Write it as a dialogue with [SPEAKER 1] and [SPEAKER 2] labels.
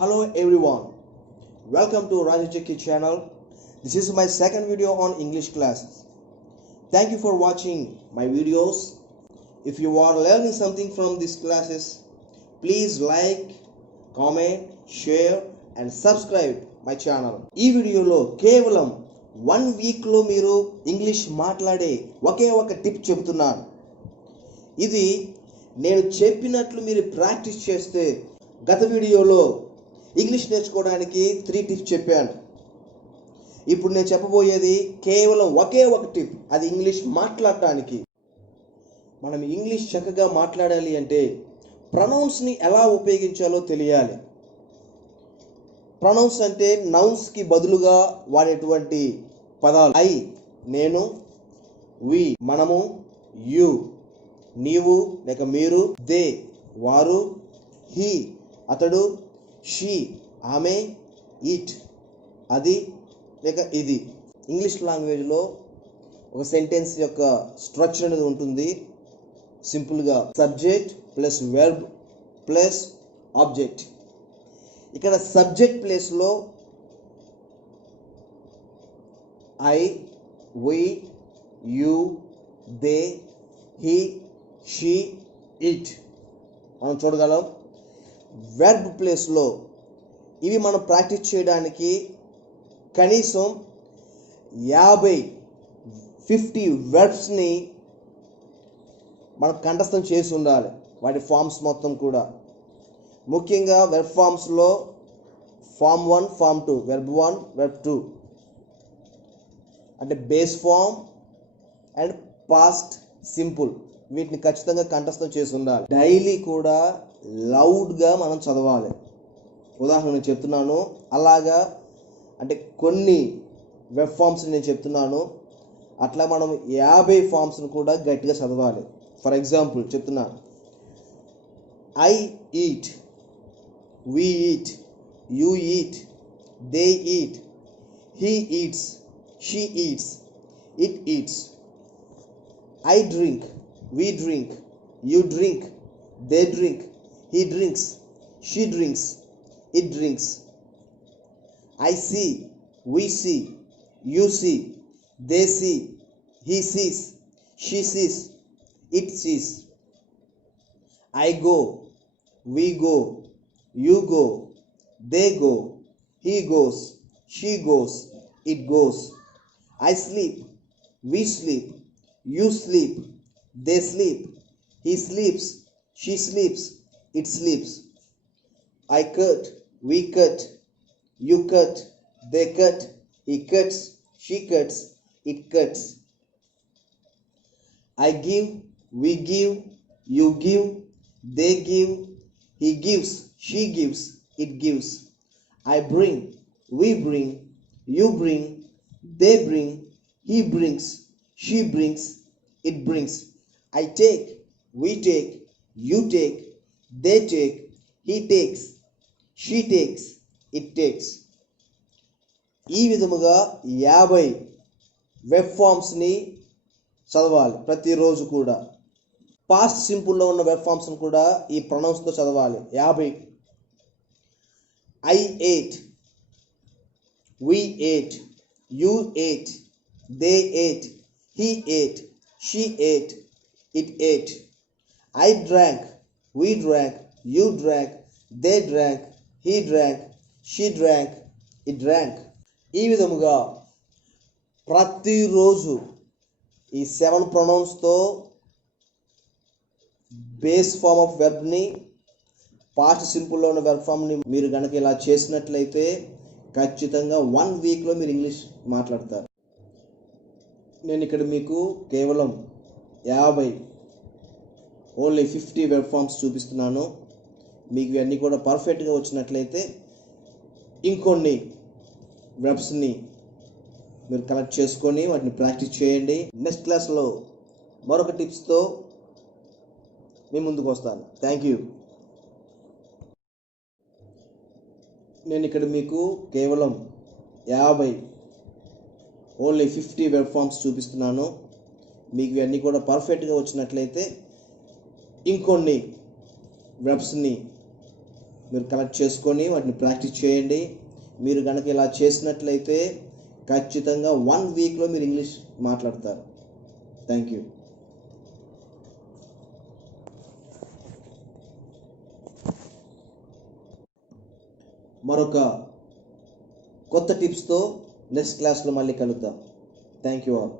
[SPEAKER 1] Hello everyone, welcome to Rajacheki channel. This is my second video on English classes. Thank you for watching my videos. If you are learning something from these classes, please like, comment, share and subscribe my channel ఈ వీడియోలో కేవలం one వీక్లో మీరు English మాట్లాడే ఒకే ఒక tip చెబుతున్నాను ఇది నేను చెప్పినట్లు మీరు ప్రాక్టీస్ చేస్తే గత వీడియోలో ఇంగ్లీష్ నేర్చుకోవడానికి త్రీ టిప్స్ చెప్పాను ఇప్పుడు నేను చెప్పబోయేది కేవలం ఒకే ఒక టిప్ అది ఇంగ్లీష్ మాట్లాడటానికి. మనం ఇంగ్లీష్ చక్కగా మాట్లాడాలి అంటే ప్రనౌన్స్ని ఎలా ఉపయోగించాలో తెలియాలి. ప్రనౌన్స్ అంటే నౌన్స్కి బదులుగా వాడేటువంటి పదాలు. ఐ నేను వి మనము యు నీవు లేక మీరు దే వారు హీ అతడు షీ ఆమె ఈట్ అది లేక ఇది. ఇంగ్లీష్ లాంగ్వేజ్లో ఒక సెంటెన్స్ యొక్క స్ట్రక్చర్ అనేది ఉంటుంది. సింపుల్గా subject plus verb plus object. ఇక్కడ సబ్జెక్ట్ ప్లేస్లో I we you they he she it. మనం చూడగలం. వెర్బ్ ప్లేస్లో ఇవి మనం ప్రాక్టీస్ చేయడానికి కనీసం యాభై ఫిఫ్టీ వెర్బ్స్ని మనం కంఠస్థం చేసి ఉండాలి. వాటి ఫామ్స్ మొత్తం కూడా. ముఖ్యంగా verb ఫామ్స్లో form one form two verb one verb two అంటే base form and past simple వీటిని ఖచ్చితంగా కంఠస్థం చేసి ఉండాలి. డైలీ కూడా లౌడ్గా మనం చదవాలి. ఉదాహరణ నేను చెప్తున్నాను అలాగా అంటే కొన్ని వెబ్ ఫామ్స్ నేను చెప్తున్నాను అట్లా మనం యాభై ఫామ్స్ను కూడా గట్టిగా చదవాలి. ఫర్ ఎగ్జాంపుల్ చెప్తున్నాను I eat we eat you eat they eat he eats she eats it eats I drink we drink you drink they drink he drinks, she drinks, it drinks. I see, we see, you see, they see, he sees, she sees, it sees. I go, we go, you go, they go, he goes, she goes, it goes. I sleep, we sleep, you sleep, they sleep, he sleeps, she sleeps, it sleeps. I cut, we cut, you cut, they cut, he cuts, she cuts, it cuts. I give, we give, you give, they give, he gives, she gives, it gives. I bring, we bring, you bring, they bring, he brings, she brings, it brings. I take, we take, you take, they take he takes she takes it takes ఈ విధముగా యాభై web ఫామ్స్ని చదవాలి ప్రతిరోజు కూడా. Past సింపుల్లో ఉన్న web ఫామ్స్ని కూడా ఈ ప్రొనౌన్స్తో చదవాలి. యాభై. I ate we ate you ate they ate he ate she ate it ate I drank we drag, you drag, they drank he drag, she drag, it drank ఈ విధముగా ప్రతిరోజు ఈ సెవెన్ ప్రొనౌన్స్తో బేస్ ఫామ్ ఆఫ్ వెబ్ని past సింపుల్లో ఉన్న verb ఫామ్ని మీరు కనుక ఇలా చేసినట్లయితే ఖచ్చితంగా వన్ వీక్లో మీరు ఇంగ్లీష్ మాట్లాడతారు. నేను ఇక్కడ మీకు కేవలం యాభై ఓన్లీ ఫిఫ్టీ వెబ్ ఫామ్స్ చూపిస్తున్నాను. మీకు ఇవన్నీ కూడా పర్ఫెక్ట్గా వచ్చినట్లయితే ఇంకొన్ని వెబ్స్ని మీరు కలెక్ట్ చేసుకొని వాటిని ప్రాక్టీస్ చేయండి. నెక్స్ట్ క్లాస్లో మరొక టిప్స్తో మీ ముందుకు వస్తాను. Thank you. నేను ఇక్కడ మీకు కేవలం యాభై ఓన్లీ ఫిఫ్టీ వెబ్ ఫామ్స్ చూపిస్తున్నాను. మీకు ఇవన్నీ కూడా పర్ఫెక్ట్గా వచ్చినట్లయితే ఇంకొన్ని వెబ్స్ని మీరు కలెక్ట్ చేసుకొని వాటిని ప్రాక్టీస్ చేయండి. మీరు కనుక ఇలా చేసినట్లయితే ఖచ్చితంగా వన్ వీక్లో మీరు ఇంగ్లీష్ మాట్లాడతారు. థ్యాంక్ యూ మరొక కొత్త టిప్స్తో నెక్స్ట్ క్లాస్లో మళ్ళీ కలుద్దాం. Thank you all